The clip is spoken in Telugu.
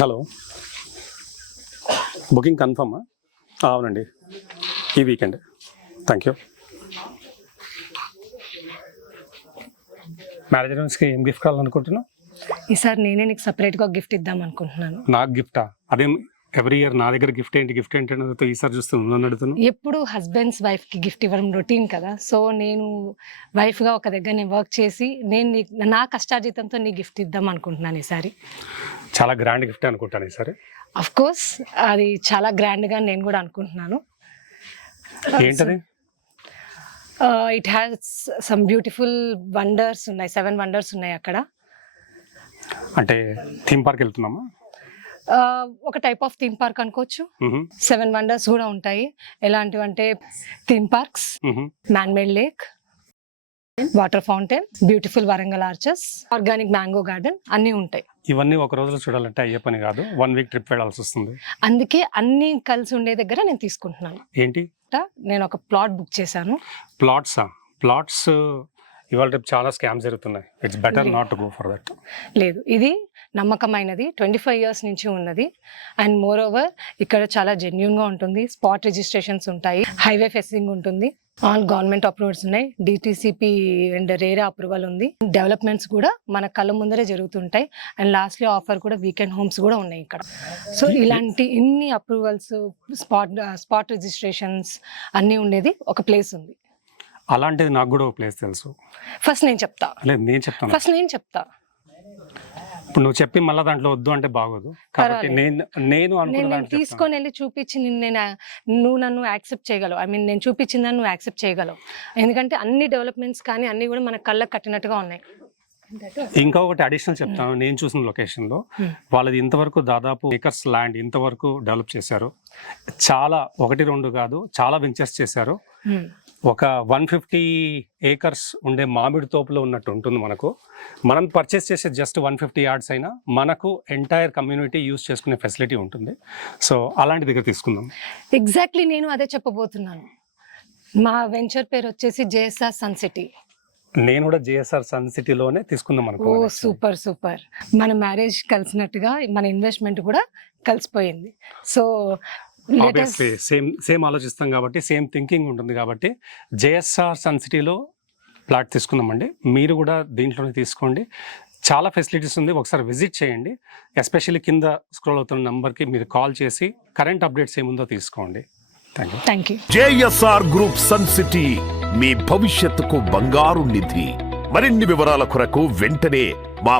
Hello, booking కన్ఫర్మా? అవునండి, ఈ వీకెండ్. Thank you. మ్యారేజ్ రోజుకి ఏం గిఫ్ట్ కావాలనుకుంటున్నావు? ఈసారి నేనే నీకు సపరేట్గా గిఫ్ట్ ఇద్దాం అనుకుంటున్నాను. నాకు గిఫ్టా? అదేం ఎవ్రీ ఇయర్ నా దగ్గర గిఫ్ట్ ఏంటి అని ఈసారి చూస్తున్నాను, నన్ను అడుగుతున్నాను. ఎప్పుడు హస్బెండ్స్ వైఫ్కి గిఫ్ట్ ఇవ్వడం రొటీన్ కదా. సో నేను వైఫ్గా ఒక దగ్గర నేను వర్క్ చేసి నా కష్టార్జితంతో నీ గిఫ్ట్ ఇద్దాం అనుకుంటున్నాను ఈసారి. చాలా గ్రాండ్ గిఫ్ట్ అనుకుంటాను ఈసారి. అఫ్ కోర్స్ అది చాలా గ్రాండ్గా నేను కూడా అనుకుంటున్నాను. ఏంటది? It has some beautiful wonders ఉన్నాయి, 7 వండర్స్ ఉన్నాయి అక్కడ. అంటే థీమ్ పార్క్ వెళ్తున్నామా? ఒక టైప్ ఆఫ్ థీమ్ పార్క్ అనుకోవచ్చు. 7 వండర్స్ కూడా ఉంటాయి. ఎలాంటివంటే theme parks, man made lake, water fountain, beautiful Warangal arches, organic mango garden అన్నీ ఉంటాయి. ఇవన్నీ ఒక రోజులో చూడాలంటే అయ్యే పని కాదు, 1 వీక్ ట్రిప్ వెళ్ళాల్సి వస్తుంది. అందుకే అన్ని కలిసి ఉండే దగ్గర నేను తీసుకుంటున్నాను. ఏంటి? నేను ఒక ప్లాట్ బుక్ చేశాను. ప్లాట్స్ ఇవాళ రేపు చాలా స్కామ్స్ జరుగుతున్నాయి. It's better not to go for that. లేదు, ఇది నమ్మకమైనది, 25 years నుంచి ఉన్నది. అండ్ మోర్ ఓవర్ ఇక్కడ చాలా జెన్యూన్గా ఉంటుంది. స్పాట్ రిజిస్ట్రేషన్స్ ఉంటాయి, హైవే ఫెన్సింగ్ ఉంటుంది, ఆల్ గవర్నమెంట్ అప్రూవల్స్ ఉన్నాయి, డిటిసిపి అండ్ రేరా అప్రూవల్ ఉంది. డెవలప్మెంట్స్ కూడా మన కళ్ళ ముందరే జరుగుతుంటాయి. అండ్ లాస్ట్లీ ఆఫర్ కూడా వీకెండ్ హోమ్స్ కూడా ఉన్నాయి ఇక్కడ. సో ఇలాంటి ఇన్ని అప్రూవల్స్, స్పాట్ రిజిస్ట్రేషన్స్ అన్నీ ఉండేది ఒక ప్లేస్ ఉంది. అలాంటిది నాకు కూడా ఒక ప్లేస్ తెలుసు. ఫస్ట్ నేను చెప్తా. లేదు, నేను చెప్తాను. ఫస్ట్ నేను చెప్తా. ఇప్పుడు నువ్వు చెప్పి మళ్ళీ దాంట్లో వద్దు అంటే బాగోదు. కాబట్టి నేను తీసుకొని వెళ్ళి చూపించి నువ్వు నన్ను యాక్సెప్ట్ చేయగలవు. నేను చూపించిందని నువ్వు యాక్సెప్ట్ చేయగలవు. ఎందుకంటే అన్ని డెవలప్మెంట్స్ కానీ అన్ని కూడా మన కళ్ళకు కట్టినట్టుగా ఉన్నాయి. ఇంకా ఒకటి అడిషనల్ చెప్తాను. నేను చూసిన లొకేషన్లో వాళ్ళది ఇంతవరకు దాదాపు ఏకర్స్ ల్యాండ్ ఇంతవరకు డెవలప్ చేశారు. చాలా 1-2 కాదు, చాలా వెంచర్స్ చేశారు. ఒక 150 acres ఉండే మామిడి తోపులో ఉన్నట్టు ఉంటుంది. మనం పర్చేస్ చేసే జస్ట్ 150 yards అయినా మనకు ఎంటైర్ కమ్యూనిటీ యూజ్ చేసుకునే ఫెసిలిటీ ఉంటుంది. సో అలాంటి దగ్గర తీసుకుందాం. ఎగ్జాక్ట్లీ నేను అదే చెప్పబోతున్నాను. మా వెంచర్ పేరు వచ్చేసి JSR Sun City. నేను కూడా JSR Sun Cityలోనే తీసుకుందాం అనుకో. ఓ సూపర్. మన మ్యారేజ్ కలిసినట్టుగా మన ఇన్వెస్ట్మెంట్ కూడా కలిసిపోయింది. సో ఆబ్వియస్లీ సేమ్ ఆలోచిస్తాం కాబట్టి, సేమ్ థింకింగ్ ఉంటుంది కాబట్టి JSR Sun Cityలో ప్లాట్ తీసుకుందామండి. మీరు కూడా దీంట్లోనే తీసుకోండి. చాలా ఫెసిలిటీస్ ఉంది, ఒకసారి విజిట్ చేయండి. ఎస్పెషల్లీ కింద స్క్రోల్ అవుతున్న నంబర్కి మీరు కాల్ చేసి కరెంట్ అప్డేట్స్ ఏముందో తీసుకోండి. Thank you. JSR Group Sun City, మీ భవిష్యత్తుకు బంగారు నిధి. మరిన్ని వివరాల కొరకు వెంటనే మా